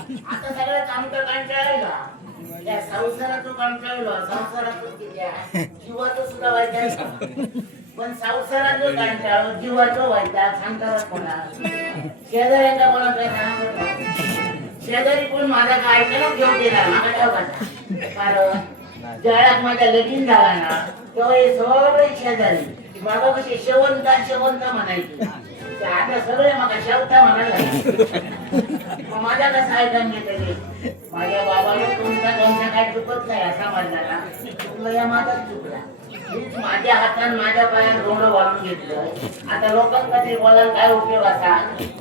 आता सगळं काम तर कंटाळला त्या संसाराचं कंटाळलो संसाराचं जीवाचं सुद्धा वाईट पण संसाराचं कंटाळलो जीवाचं वाईट सांगता कोणा शेजाऱ्यांना कोणा काय सांग शेजारी कोण माझा काय ऐकायला घेऊन देणार माझ्या कारण ज्यावेळेस माझ्या लगीन झाला ना तेव्हा हे सगळे शेजारी मला कशी शेवंता शेवंता म्हणायची आता सगळे मग शेवता म्हणायला माझ्या कसं ऐकून घेतले माझ्या बाबाने तुमचा काय चुकत नाही असा म्हणला ना चुकलं या माझाच चुकला मीच माझ्या हातान माझ्या पायात डोंगर वाळून घेतलं आता लोकांकडे बोलायला काय उपयोग असा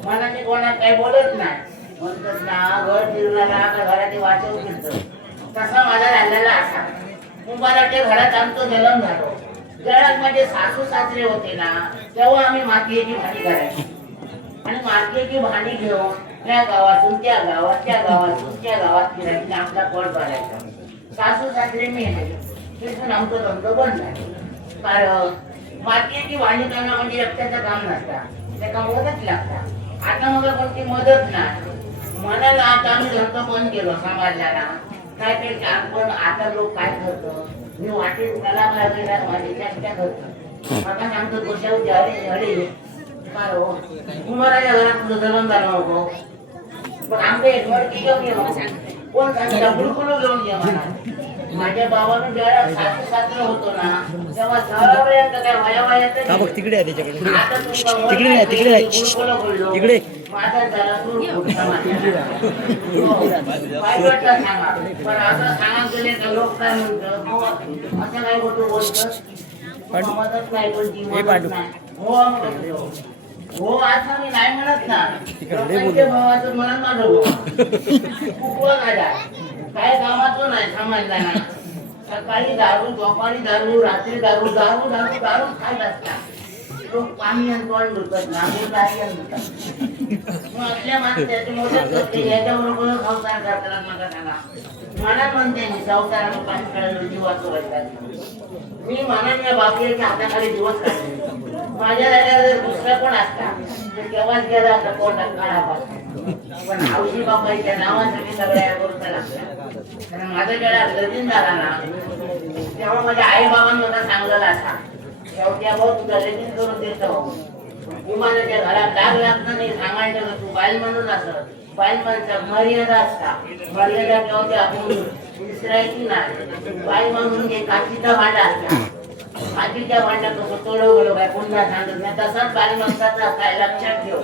मनाने कोणा काही बोलत नाही म्हणतात ना घर फिरणारा घराची वाचव फिरत तसा माझा राहिलेला असा मुंबईच्या घरात आमचं जन्म झालो ज्यावेळेस माझे सासू सासरे होते ना तेव्हा आम्ही मातीची भांडी करायची आणि मातीची भांडी घेऊन त्या गावातून त्या गावात त्या गावातून त्या गावात फिरायची आमचा पळ पाडायचा सासू सासरे मी तिथून आमचं धंदो बंद झालं कारण मातीची भांडी करणं म्हणजे एकट्याचं काम नसतं त्याला मदत लागतात आता मग कोणती मदत नाही म्हणाला आता आम्ही धंदो बंद केलो समाजाला काय ते पण आता लोक काय करतो मी वाटेत त्याला माझ्या माझे त्या करतो आता सांगतो गोष्टी हळे हळे काय हो कुमाराच्या घरात तुझं जन्म झालं नको पण आमच्या एक मडकी घेऊन ये कोण सांगितलं बुलबुल घेऊन ये मला माझ्या बाबाने ज्यावेळेला सासू सासरे होतो ना तेव्हा सगळ्यांत काय वया बघ तिकडे आहे त्याच्याकडे तिकडे नाही तिकडे नाही तिकडे माझा झाला तू सांगा पण असं सांगा गेले का लोक काय म्हणतं असं काय होतं बोलतं मदत नाही कोणती मदत नाही हो असं मी नाही म्हणत ना भावाचं म्हणत माझं काय कामाचं नाही समजला ना सकाळी दारू दुपारी दारू रात्री दारू दारू दारू दारू खात असतात लोक पाणी आणि तोंड धुतात ना काही धुतात आपल्या माणसाची मदत करते याच्याबरोबर संसार करताना मला सांगा मला म्हणते मी संसारानं पाणी कळलं जीवाचं वाईट मी म्हणून बापीच्या हाताखाली दिवस काढले माझ्या जागेवर दुसरा कोण असता तेव्हाच गेला असता कोणात काढा पण हौशी बापाईच्या नावासाठी सगळ्या गोष्ट लागल्या कारण माझा जेव्हा लगीन झाला ना तेव्हा माझ्या आई बाबांनी मला सांगलेला असा शेवट्या भाऊ तुझा लगीन करून देतो विमानाच्या घरात डाग लागतं नाही सांगायचं तू बाईल म्हणून असत बाईल म्हणता मर्यादा असता मर्यादा केव्हा आपण विसरायची नाही बाईल म्हणून जे काचीचा भांडा असता काचीच्या भांड्यात कसं तोडव गेलो काय पुन्हा सांगत नाही तसंच बाईल म्हणतात काय लक्षात ठेव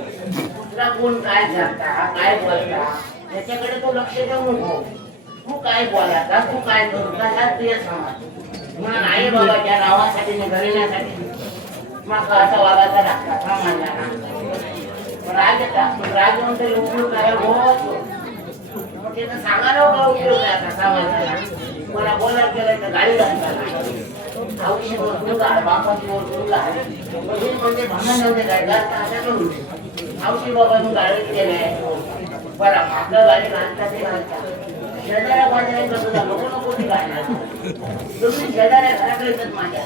दुसरा कोण काय करता काय बोलता त्याच्याकडे तो लक्ष देऊ नको तू काय बोलायचा तू काय करू कसा प्रिय समाज म्हणून आई बाबाच्या नावासाठी घडण्यासाठी मग असा वागायचा लागता समाजाला राग येतात राग येऊन तरी उपयोग करायला होतो मग त्याचा सांगायला का उपयोग आहे आता समाजाला मला बोलायला गेलं तर गाडी घालताना आवशी वस्तू काय बापाची वस्तू काय म्हणजे भांडण नव्हते काय जास्त अशा करू आवशी बाबांनी गाडी केलंय बरं आपलं गाडी घालता ते घालता शेजाऱ्या बाजाऱ्या कसं नको नको ती घालणार तुम्ही शेजाऱ्या घराकडे येतात माझ्या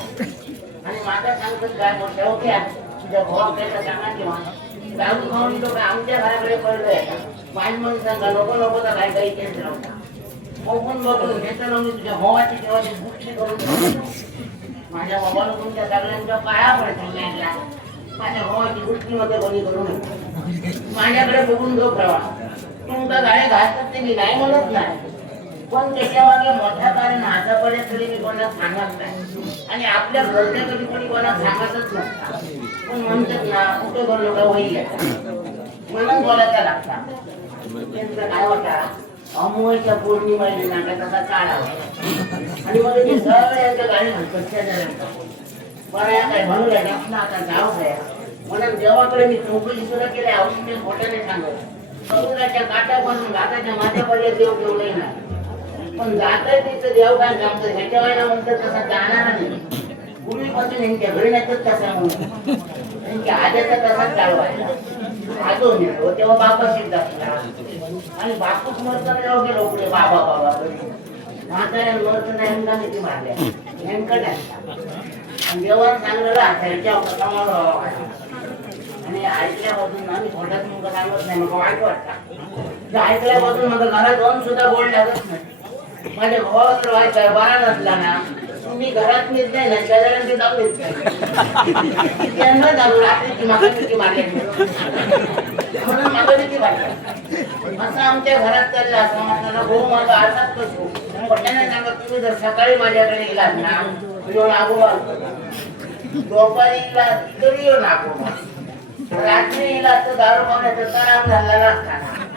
आणि माझा सांगतात काय मोठ्या होत्या तुझ्या भाऊ आपल्याला सांगा किंवा दारू खाऊन तो काय आमच्या घराकडे पडलोय माझी म्हणून सांगा नको नको तर काय काही केस नव्हता बघून बघून घेतलं मी तुझ्या भावाची केव्हाची गुप्ती करून माझ्या बाबानं तुमच्या सगळ्यांच्या पाया पडतील माझ्या भावाची गुप्तीमध्ये बनी करू नये माझ्याकडे बघून जो प्रवास तुमचा गाड्या घालतात ते मी नाही म्हणत नाही पण त्याच्या मागे मोठ्या कारण आतापर्यंत तरी मी कोणाला सांगत नाही आणि आपल्या घरच्या कधी कोणी कोणाला सांगतच नसतात पण म्हणतात ना कुठे बोललो का वही येतात म्हणून बोलायचा लागतात त्यांचं काय होता अमोलच्या पौर्णिमेला नाका तसा काढा आणि मग ते सगळं यांच्या गाडी बरं काय म्हणू लागला आता जाऊ काय म्हणून देवाकडे मी चौकशी सुद्धा केली औषधी खोट्याने सांगत समुद्राच्या काटा बनून घाटाच्या माझ्यापर्यंत देव ठेवलंय ना पण जाता तिथं देव काय सांगतो ह्याच्या वेळेला म्हणतात तसा जाणार नाही पूर्वीपासून यांच्या घरी नाही तसा म्हणून त्यांच्या आज्याचा तसाच चालवायला आजो नेतो तेव्हा बापाशीच दाखला आणि बापूच मरताना जेव्हा गेलो पुढे बाबा बाबा म्हाताऱ्या मरत नाही म्हणून किती मारल्या नेमकं नाही आणि जेव्हा सांगलेलं ह्याच्या आणि ऐकल्यापासून आम्ही खोट्यात मुलं सांगत नाही मग वाईट वाटतं ऐकल्यापासून मग घरात जाऊन सुद्धा गोड लागत नाही माझ्या भावाला तर वाईट बरा नसला ना तुम्ही घरात नेत नाही ना शेजाऱ्यांचे जाऊ देत नाही त्यांना जाऊ रात्रीची मागा किती मारल्या म्हणून मागा किती मारल्या असं आमच्या घरात चाललं असं म्हटलं भाऊ माझा अर्थात कसो पण त्याने सांगा तुम्ही जर सकाळी माझ्याकडे गेलात ना येऊन नागोबा दुपारी येला तरी येऊन नागोबा रात्री येला तर दारू पाण्याचा तराम झालेला असताना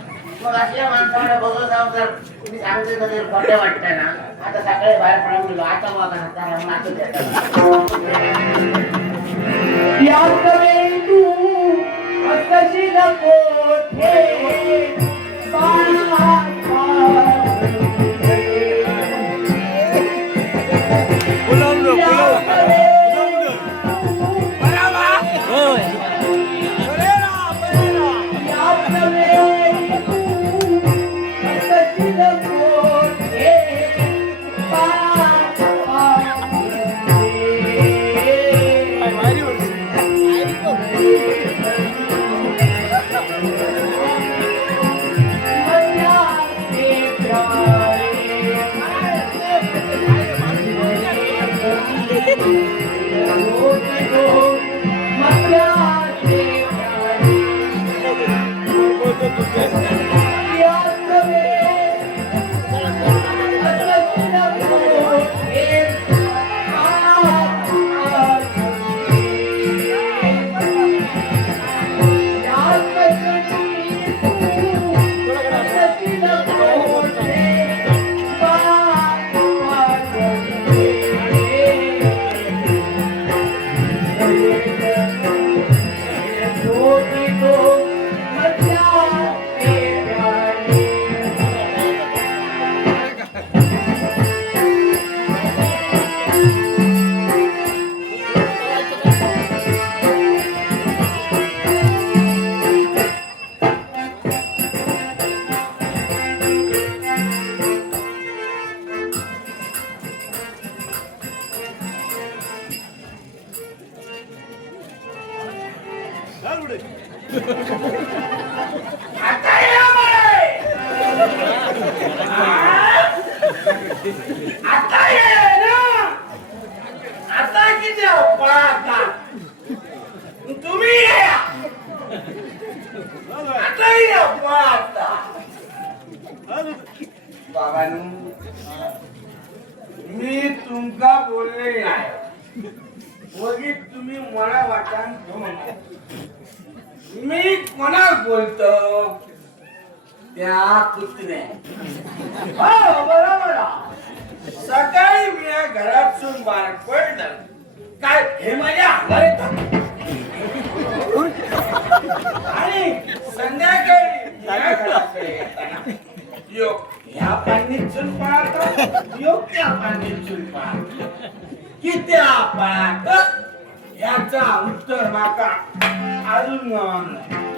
मग असल्या माणसाला बघत जाऊ तर तुम्ही सांगते कधी खोट्या वाटतं ना आता सकाळी बाहेर पडून गेलो आता बघा ना तराम नाचत मी तुमका बोलले नाही वगीत तुम्ही मला वाटान घेऊन मी कोणाक बोलतो त्या कुत्र्या हो बरोबर सकाळी मी घरातून बाहेर पडलं काय हे माझ्या अंगावर येतं आणि संध्याकाळी मी घराकडे येताना योग ह्या पाणीत चूल पाळतो योग त्या पाणीत चूल पाळतो कित्या पाळत याचा उत्तर माका अजून नाही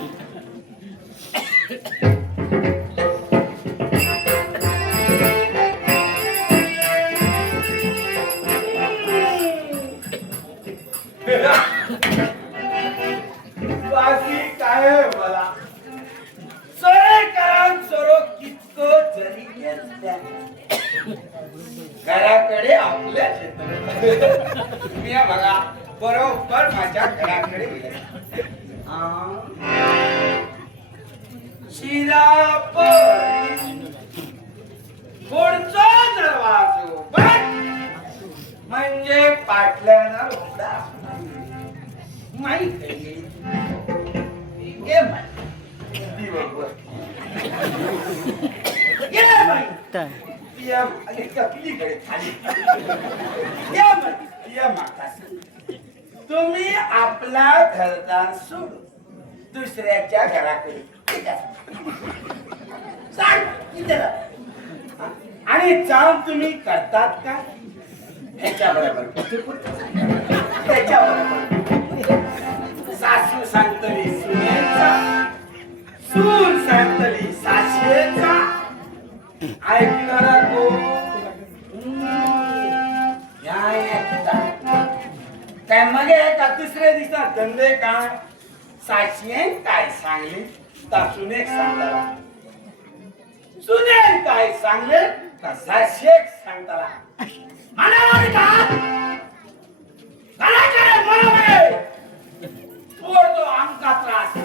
बाकी काय मला सरो कितको जरी घेतल्या घराकडे आपल्या तुम्ही बघा बरोबर माझ्या घराकडे गेले शिराप पुढचा दरवाजो म्हणजे पाटल्याला रोडा माहित आहे ये बाई. ता- ये आणि कपलीकडे खाली. ये बाई, ये मागास. तुम्ही आपला घरदार सोडून दुसऱ्याच्या घराकडे सांग इथे राहा. आणि जाऊन तुम्ही करतात का ह्याच्या बरोबर त्याच्या बरोबर सासू सांगतली सुनेचा सून सांगतली सासरेचा ऐकणारा कोण काय मग का तिसऱ्या दिवसात धंदे काय सासरे काय सांगले सासूने सांगताला सुने काय सांगले का सासरे सांगताला मनावर का काय करे बरोबर पोर तो आमका त्रास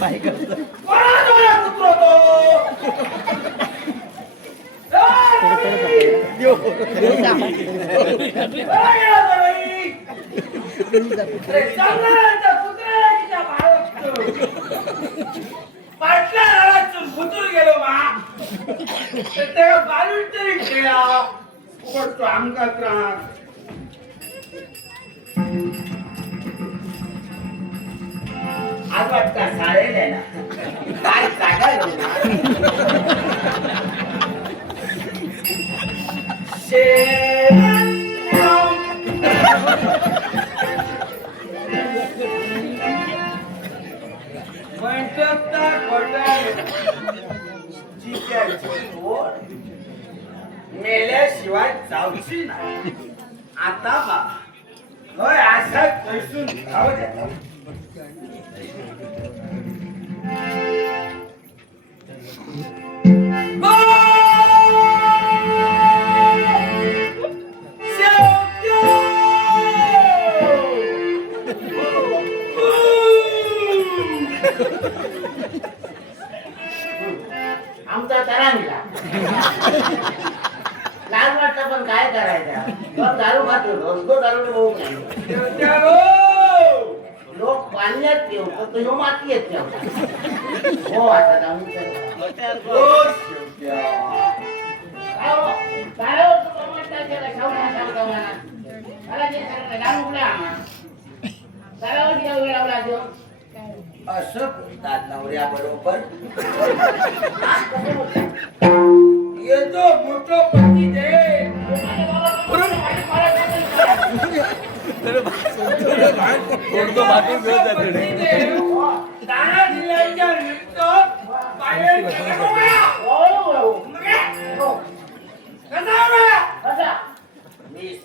काय करतो? गेलो बालून तरी खेळा उघडतो आमका त्रास आज वाटता साळेल आहे ना काय जागा मेल्याशिवाय जाऊची नाही आता बा होय असा कैसून खाऊ द्या आमचा तरांगला लाज वाटतं पण काय करायचं तो दारू खातो रोजगो दारू बघू नाही लोक पाण्यात ठेवतो तो ह्यो माती येत ठेवतो हो आता जाऊन असं बोलतात नवऱ्या बरोबर येतो मोठो पती दे दाना दिल्याच्या निमित्त बाहेर कसा मी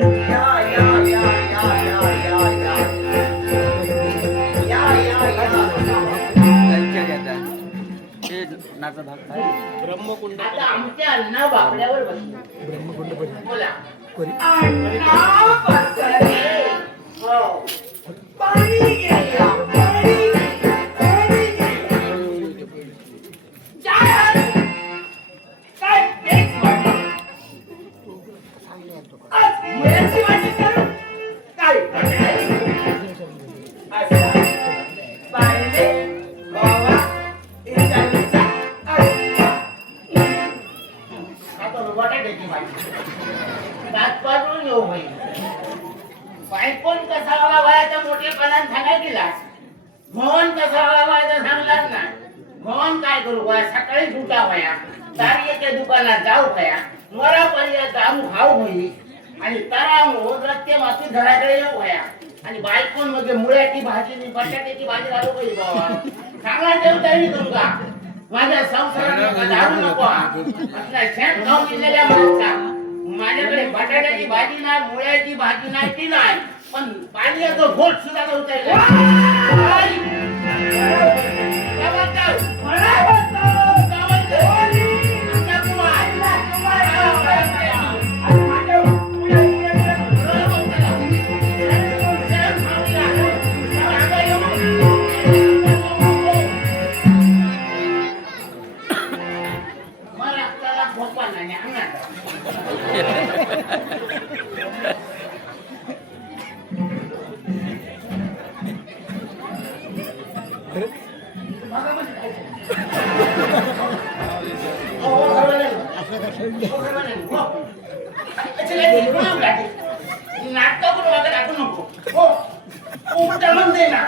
या या या या या या ब्रह्मकुंड आता आमच्या अण्णा बापड्यावर बसलो बोला अण्णा बसले हो पाणी गेला काय तेच वाटलं आज मुलाची वाटी करू काय पाहिले बाबा इचारलीचा बटाट्याची भाजी दात पाडून येऊ भाई बायकोन कसा वयाच्या मोठेपणात सांगाय दिलास मोहन कसा वयाचा सांगलाच ना मोहन काय करू वया सकाळी उठा वया तारियाच्या दुकानात जाऊ कया मरापर्यंत जाऊन खाऊ होई आणि तरांगो रस्ते माती घराकडे येऊ वया आणि बायकोन मध्ये मुळ्याची भाजी आणि बटाट्याची भाजी घालू पाहिजे बाबा सांगा जेवता मी तुमका माझ्या संसारात दारू नको असला शेण खाऊन दिलेल्या माणसा माझ्याकडे बटाट्याची भाजी नाही मुळ्याची भाजी नाही ती नाही पण पाण्याचा घोट सुद्धा नव्हता नाटक करून माझं टाकू नको हो उलटा म्हणते ना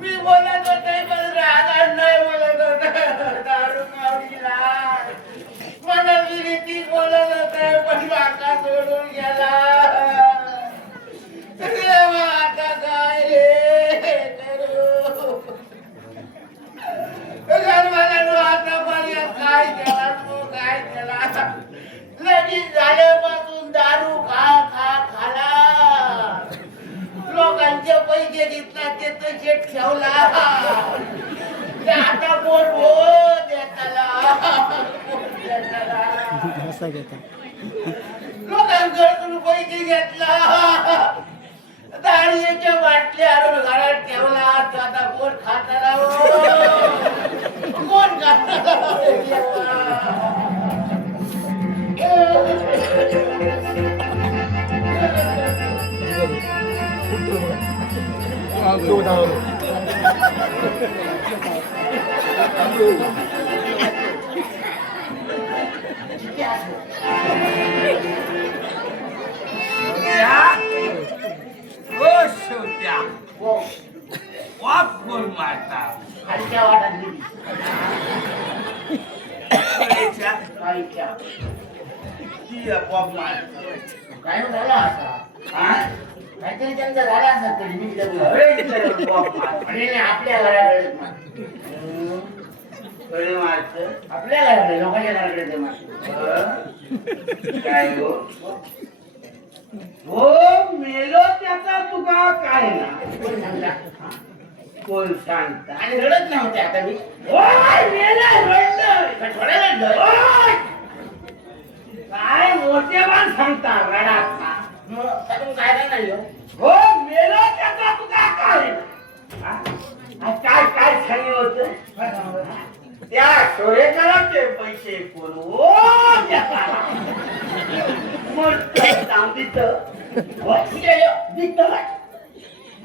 मी बोलत होते पण रागा नाही बोलत होता दारू मावळीला मला विरीती बोलत होते पण माका सोडून गेला देवा आता काय रे करू मला आतापर्यंत काय केला तू काय केला लगीन झाल्यापासून दारू खाला लोकांचे पैसे घेतला ते तसे ठेवला आता कोण हो देताला लोकांकडून पैसे घेतला दाढीच्या बाटल्या आणून घरात ठेवला आता कोण खाताला कोण खाताला खालच्या वाटात काय झाला आता काहीतरी त्यांचा झाला असं तरी मी आपल्या घराकडे आपल्या घराकडे लोकांच्या घराकडे काय हो मेलो त्याचा तुका काय ना कोण सांगता आणि रडत नव्हते आता मी थोड्या रडलं काय मोठे पण सांगता रडाचा मग काय नाही हो मेलो त्याचा तुका काय काय काय सांगितलं होतं त्या शोरेकराचे पैसे कोण हो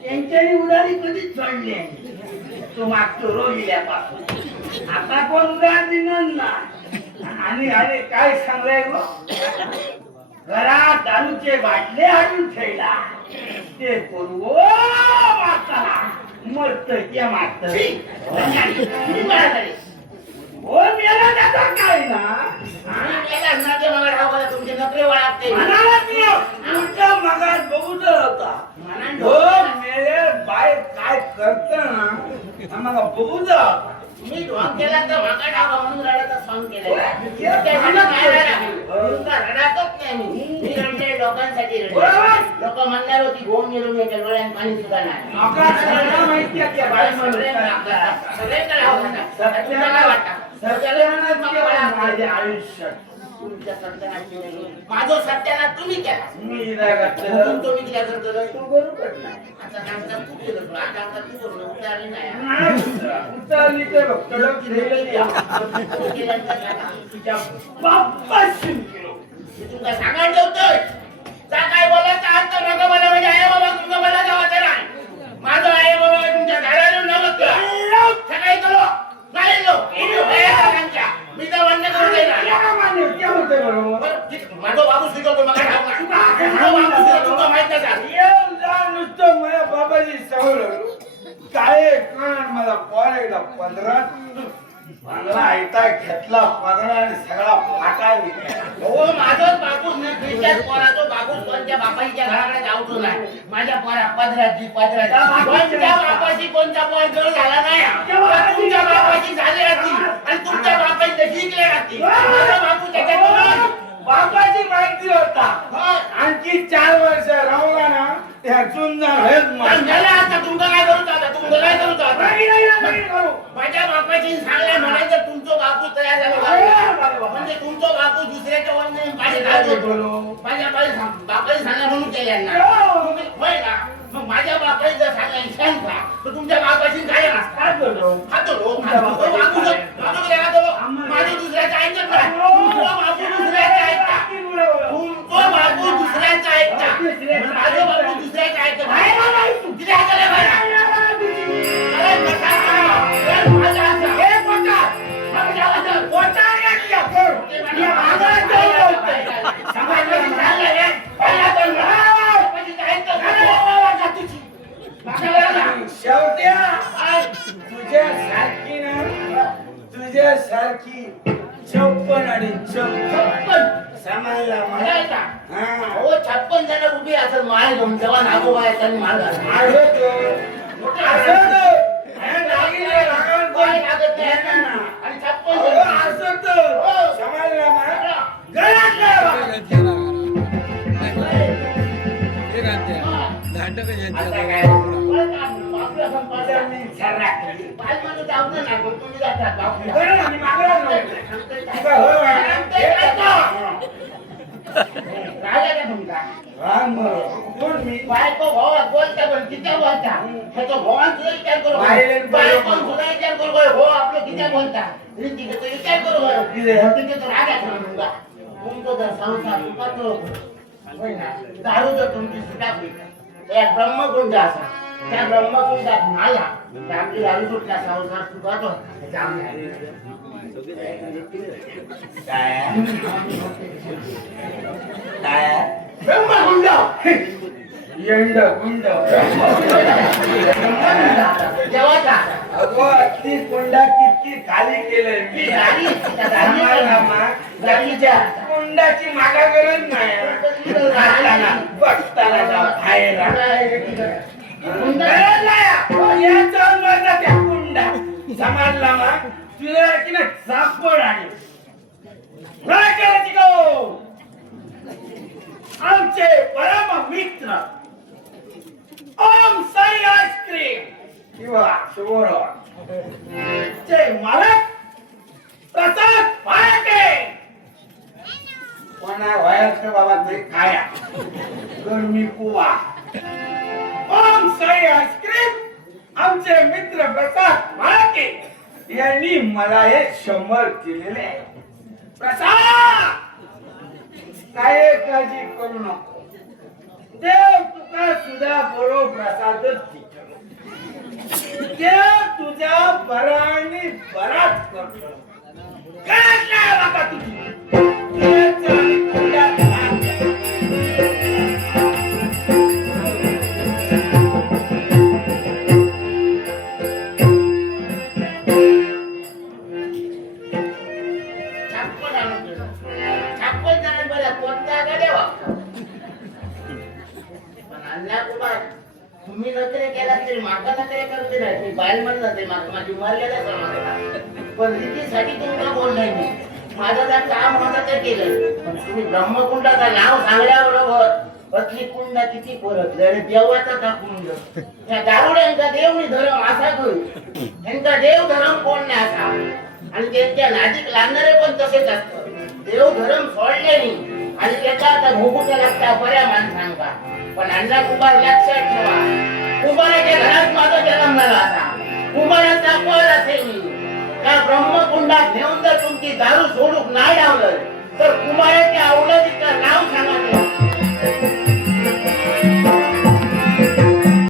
त्यांच्यानी उदारी कधीच चढली तो मागतो रोहिल्यापासून आता कोण उदार देणार ना आणि अरे काय सांगलाय घरात दारूचे बाटले आणून ठेवला ते कोण ओ मागताला मरत त्या मागत हो मेला त्याचा काय ना तुमचे नकरे वाळगते तुमच्या मगात बघूच होता हो मेले बाय काय करत ना आम्हाला बघूच मी ढोंग केला तर माका डाबा म्हणून रडायचा सॉंग केला रडातच नाही मी रडले लोकांसाठी रडले लोक म्हणणार होती गोम मिळून याच्या डोळ्यात पाणी सुद्धा नाही माहिती आहे बाय माझ्या आयुष्यात तुमच्या संतानाची नाही माझं सत्याना तुम्ही केला मी तुम्ही केला तर तू बरोबर आता सांगता तू केलं आता आता तू करू उतारली नाही उतरली तर तुझ्या बाप्पाशी तुमका सांगायला ठेवतोय जा काय बोलायचं आज तर नका मला म्हणजे आहे बाबा तुमचं मला जावाचं नाही माझं आहे बाबा तुमच्या घराला नव्हतं सकाळी करो नाही लो मी तर मान्य करून माझा बाबू स्वीकारतो तुमचा माहित नाही नुसतं माझ्या बाबाची सवय काय कण मला पोरायला 15 मला आयता घेतला 15 आणि सगळा फाटा हो माझं बापूस नाही पोराचो बापूस कोणत्या बापाईच्या घराकडे जाऊचो नाही माझ्या पोरा पदराची कोणत्या बापाची कोणता पोर जर झाला नाही तुमच्या बापाची झाली राहतील आणि तुमच्या बापाची शिकले राहतील माझा बापू त्याच्यात बापाची माहिती होता आणखी 4 वर्ष राहूला ना त्या चुंजा आता तुमचं काय करू आता तुमचं काय करू आता माझ्या बापाची सांगल्या म्हणायचं तुमचं बापू तयार झालं म्हणजे तुमचं बापू दुसऱ्याच्या वर माझ्या बापाची सांगा म्हणून केल्या होय ना मग माझ्या बापाची जर सांगा शांत का तर तुमच्या बापाची काय खातो माझे दुसऱ्याचं ऐकत नाही बापू दुसऱ्याचं ऐकता तुमचं बापू दुसऱ्याचं ऐकता माझं बापू दुसऱ्याचं ऐकत तुझ्यासारखी 56 आणि 56 समायला म्हणायचा हो 56 जण उभी असत माय घेऊन जेव्हा नागोबा त्यांनी मार बायको भावा बोलता पण किती बोलता ह्याचा भावांचा विचार करू बायकोन सुद्धा विचार करू हो आपलं किती बोलता विचार करू तिथे तो राजा म्हणून तुमचं जर संसार सुखाचं दारू जर तुमची सुटा त्या ब्रह्मकुंड असा त्या ब्रह्मकुंडात नाला तर आपली दारू सुटला संसार सुखातो ब्रह्मकुंड यंड गुंड जेव्हा अगं ती कुंडा किती खाली केलंय मी कुंडाची मागा गरज नाही बघताना खायला त्या कुंडा समाजला मग तुला की ना सापड आणि आमचे परम मित्र ओम साई आईस्क्रीम किंवा शुभोर चे मालक प्रसाद फाळके कोणा व्हायचं बाबा ते खाया गरमी कुवा ओम साई आईस्क्रीम आमचे मित्र प्रसाद फाळके यांनी मला हे 100 दिलेले आहे प्रसाद काय काळजी करू नको देव तुका सुद्धा बरो प्रसादच देव तुझ्या बरा आणि बराच करतो काय बाबा तुझी तुम्ही नकरे केला तरी माका नकरे करते नाही बाहेर म्हणत ते माझी मर्यादा समजला पण रीतीसाठी तुमचा बोल नाही मी माझं जर काम होतं ते केलं पण तुम्ही ब्रह्मकुंडाचं नाव सांगल्याबरोबर पत्नी कुंड किती परत देवाचा का कुंड त्या दारुड्यांचा देवनी धर्म असा करू त्यांचा देव धर्म कोण नाही असा आणि त्यांच्या नादिक लागणारे पण तसेच असतं देव धर्म सोडले नाही आणि त्याचा आता भोगूचा लागता बऱ्या माणसांका पण अण्णा कुंभार लक्षात ठेवा कुंभाराच्या घरात माझा जन्म झाला असा कुंभाराचा पळ असेल मी त्या ब्रह्मकुंडात नेऊन जर तुमची दारू सोडूक नाही लावलं तर कुंभाराच्या आवडा